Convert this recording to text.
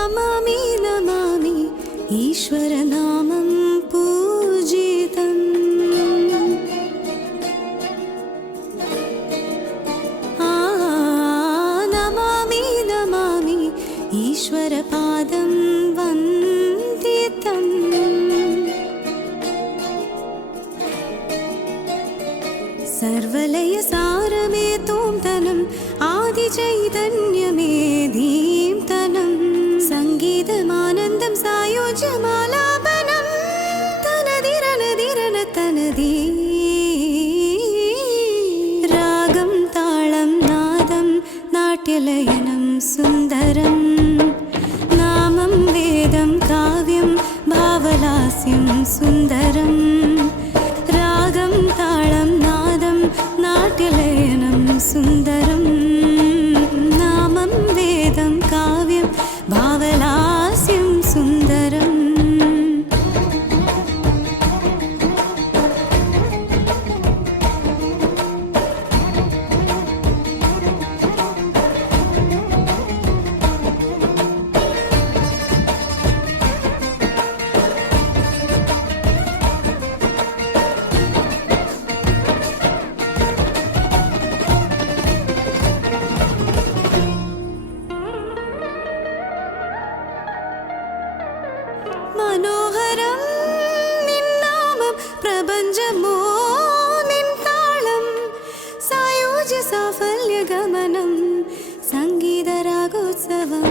നമാമി നമാമി ഈശ്വരനാമം പൂജിതം. നമാമി നമാമി ഈശ്വരപാദം വന്ദിതം. സർവലയ സാരമേ തോം തനം ആദിചൈതന്യമേ ധീംതനം. സംഗീതമാനന്ദം സായോജ്യമാലാപനം തനതിരനതിരന തനതീ. രാഗം താളം നാദം നാട്യലയനം സുന്ദരം. നാമം വേദം കാവ്യം ഭാവലാസ്യം സുന്ദരം. രാഗം താളം നാദം നാട്യലയനം സുന്ദരം. നാമം വേദം കാവ്യം ഭാവലാസ്യം സുന്ദരം. മനോഹരം നിന്നാമം പ്രപഞ്ചമോ നിൻ താളം. സായോജ്യ സാഫല്യഗമനം സംഗീതരാഗോത്സവം.